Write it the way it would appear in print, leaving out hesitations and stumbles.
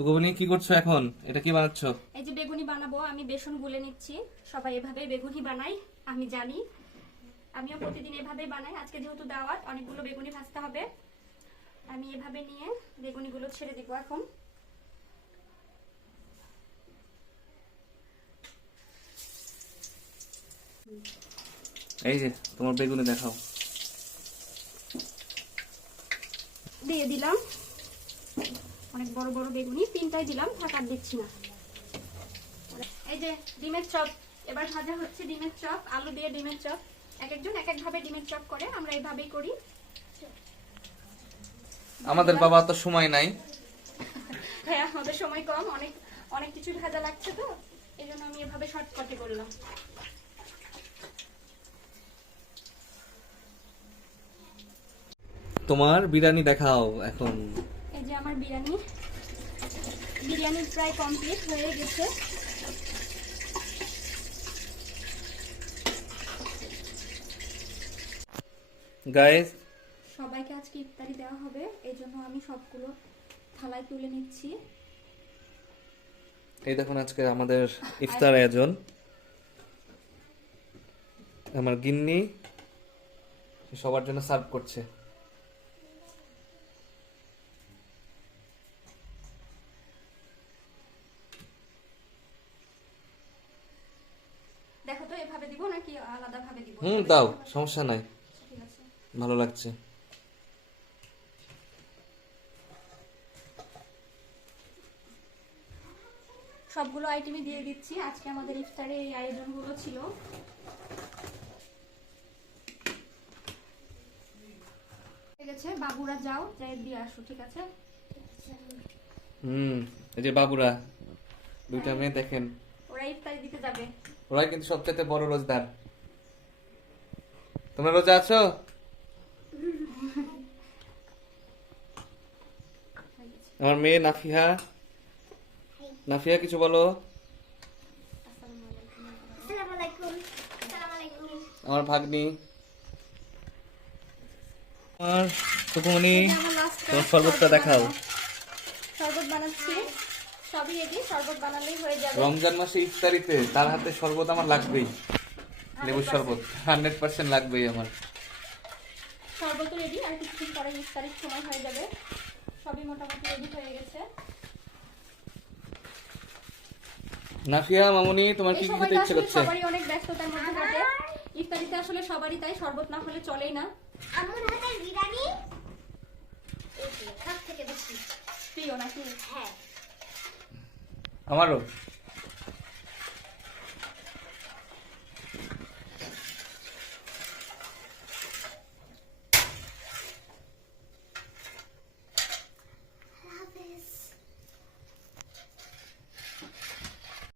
খুকুবনি কি করছো এখন? এটা কি বানাচ্ছো? এই যে বেগুনি বানাবো, আমি বেসন গুলে নিচ্ছি। সবাই এভাবে বেগুনি বানাই, আমি জানি, আমিও প্রতিদিন এভাবেই বানাই। আজকে যেহেতু দাওয়াত, অনেকগুলো বেগুনি ভাজতে হবে, আমি এভাবে নিয়ে বেগুনিগুলো ছেড়ে দিব এখন। এই যে তোমার বেগুনি দেখাও। দিয়ে দিলাম অনেক বড় বড় বেগুনি, তিনটাই দিলাম, থাক আর দিচ্ছি না। এই যে ডিমের চপ এবার ভাজা হচ্ছে, ডিমের চপ, আলু দিয়ে ডিমের চপ। এক একজন এক এক ভাবে ডিমের চপ করে, আমরা এইভাবেই করি। আমাদের বাবা তো সময় নাই। হ্যাঁ, আমাদের সময় কম, অনেক অনেক কিছু ভাজা লাগছে, তো এই জন্য আমি এভাবে শর্টকাটে করলাম। তোমার বিরিয়ানি দেখাও এখন। এই যে আমার বিরিয়ানি প্রায় কমপ্লিট হয়ে গেছে। গাইস, সবাইকে আজকে ইফতারি দেওয়া হবে, এই জন্য আমি সবগুলো থালায় তুলে নিচ্ছি। এই দেখুন আজকে আমাদের ইফতার আয়োজন। আমার গিন্নি সবার জন্য সার্ভ করছে। দেখো তো এভাবে দিব নাকি আলাদা ভাবে দিব? দাও, সমস্যা নাই, ঠিক আছে। ভালো লাগছে। সবগুলো আইটেমই দিয়ে দিচ্ছি। আজকে আমাদের ইফতারে এই আয়োজনগুলো ছিল। ঠিক আছে, বাবুরা যাও, যাই দিয়ে আসো, ঠিক আছে? এই যে বাবুরা দুইটা মেয়ে দেখেন, ওরা ইফতারি দিতে যাবে। ওরাই কিন্তু সবচেয়ে বড় রোজদার। তোমরা রোজা আছো? আমার মেয়ে নাফিহা, নাফিহা কিছু বলো। আমার ভাগ্নি, আমার খুকুমনি, এই যে আমার last তোমার কাজ, শরবতটা দেখাও। শরবত বানাচ্ছি, সবই রেডি, শরবত বানালেই হয়ে যাবে। রমজান মাসে ইফতারিতে তার হাতে শরবত আমার লাগবেই, লেবুর শরবত 100% লাগবেই আমার। শরবত রেডি, আর কিছুক্ষণ পরে ইফতারির সময় হয়ে যাবে। সবই মোটামুটি রেডি হয়ে গেছে। নাফিয়া মামুনি, তোমার এই কি খেতে সময়টা ইচ্ছে আসলে করছে? সবারই অনেক ব্যস্ততার মধ্যে কাটে, ইফতারিতে আসলে সবারই তাই, শরবত না হলে চলেই না। আমার হাতের বিরিয়ানি সব থেকে বেশি প্রিয় নাকি? হ্যাঁ আমারও।